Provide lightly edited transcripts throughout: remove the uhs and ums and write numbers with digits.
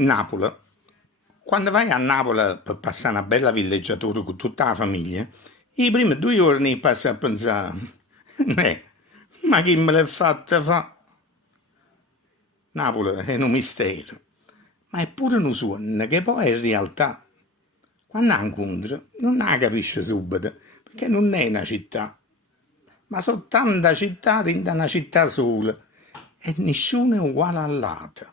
Napoli. Quando vai a Napoli per passare una bella villeggiatura con tutta la famiglia, i primi 2 giorni passi a pensare, ma chi me l'ha fatta fa? Napoli è un mistero, ma è pure un sogno che poi è realtà. Quando la incontri non la capisci subito, perché non è una città, ma sono tante città dentro una città sola e nessuna è uguale all'altra.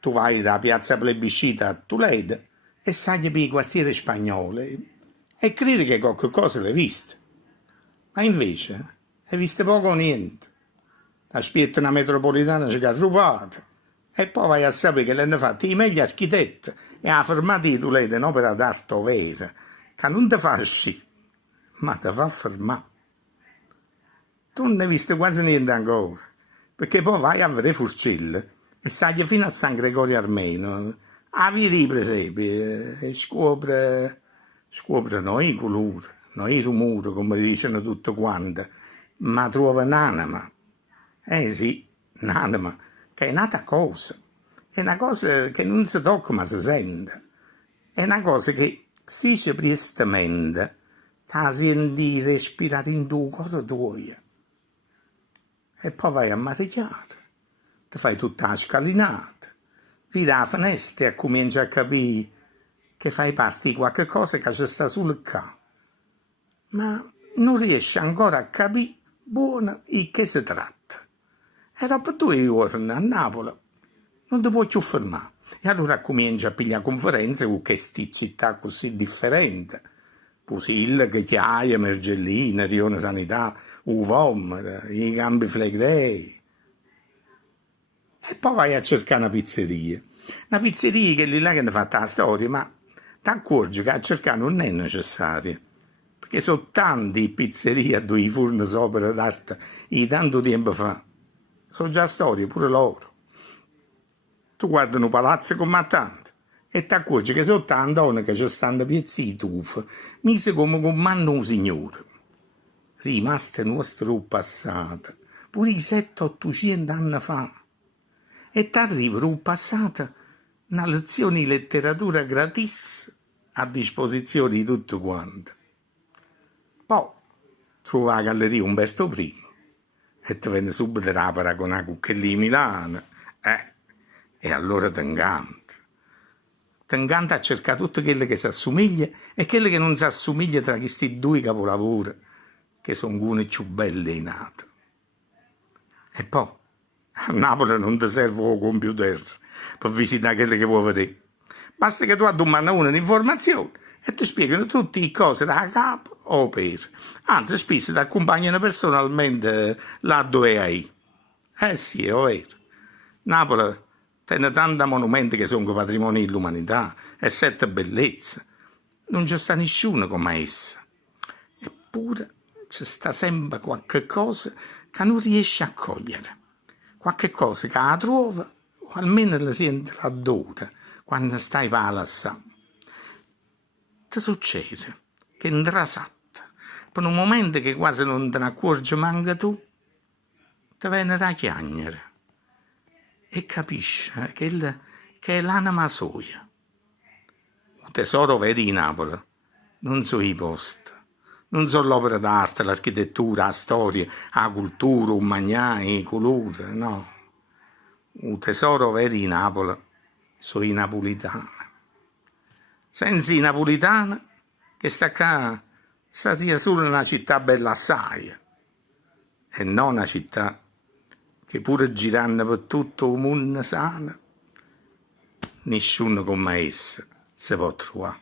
Tu vai da piazza Plebiscita a Toledo e sai per i quartieri spagnoli e credi che qualche cosa l'hai vista, ma invece hai visto poco o niente. Aspetti una metropolitana che è rubata e poi vai a sapere che l'hanno fatta i meglio architetti e ha fermato di Toledo un'opera d'arte vera che non ti fa sì, ma ti fa fermare. Tu non hai visto quasi niente ancora, perché poi vai a vedere Furcella e sai fino a San Gregorio Armeno, a via di presepi e scopre noi colori, noi rumori, come dicono tutti quanti, ma trova un'anima. Eh sì, un'anima che è nata cosa, è una cosa che non si tocca ma si sente, è una cosa che si dice prestamente, ti senti respirare in tuo cuore tuo. E poi vai a maricchiare, ti fai tutta la scalinata, vedi la finestra e cominci a capire che fai parte di qualche cosa che ci sta sul ca. Ma non riesci ancora a capire buono di che si tratta. E dopo 2 giorni a Napoli non ti puoi più fermare. E allora cominci a pigliare conferenze con queste città così differenti. Pusil, Chiaia, Mergellina, Rione Sanità, UVOM, i Campi Flegrei. E poi vai a cercare una pizzeria. Una pizzeria che lì là che hanno fatto la storia, ma ti accorgi che a cercare non è necessario. Perché sono tante pizzerie dove i forni sopra d'arte di tanto tempo fa. Sono già storie, pure loro. Tu guardi un palazzo come tanto e ti accorgi che sono tante donne che ci stanno piezzi di tuffa, mise come comando un signore. Rimaste nostro passato, pure i 700-800 anni fa. E ti arriva un passato, una lezione di letteratura gratis a disposizione di tutti quanti. Poi trova la galleria Umberto I e ti viene subito la paragonare con quelli di Milano. E allora ti incanta. Ti incanta a cercare tutto quello che si assomiglia e quello che non si assomiglia tra questi 2 capolavori, che sono uno più belli in nato. E poi, a Napoli non ti serve un computer per visitare quello che vuoi vedere. Basta che tu domandi un'informazione e ti spiegano tutte le cose da capo o per. Anzi, spesso ti accompagnano personalmente là dove hai. Eh sì, è vero. Napoli tiene tanti monumenti che sono patrimonio dell'umanità e 7 bellezze. Non c'è sta nessuno come essa. Eppure c'è sta sempre qualche cosa che non riesce a cogliere. Qualche cosa che la trova o almeno la sente l'adora quando stai per lassare. Ti succede che intrasatta, per un momento che quasi non te ne accorgi manca tu, ti viene da chiagnere e capisci che è l'anima soia. Un tesoro vero di Napoli non sono i posti, non sono l'opera d'arte, l'architettura, la storia, la cultura, un mangiare, i colori, no. Un tesoro vero di Napoli sono i napolitani. Senza i napolitani, che sta qua, sarebbe solo una città bella assai, e non una città che pure girando per tutto il mondo sano, nessuno come essa si può trovare.